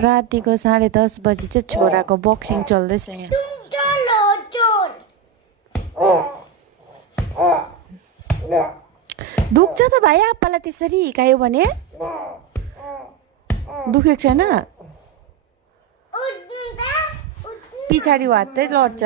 रातिको 10:30 बजी चाहिँ छोराको बक्सिङ चल्दैछ यहाँ। दुख्छ त भाइ आप्पालाई त्यसरी हिकायो भने? दुखेको छैन? पछाडि हातै लड्छ।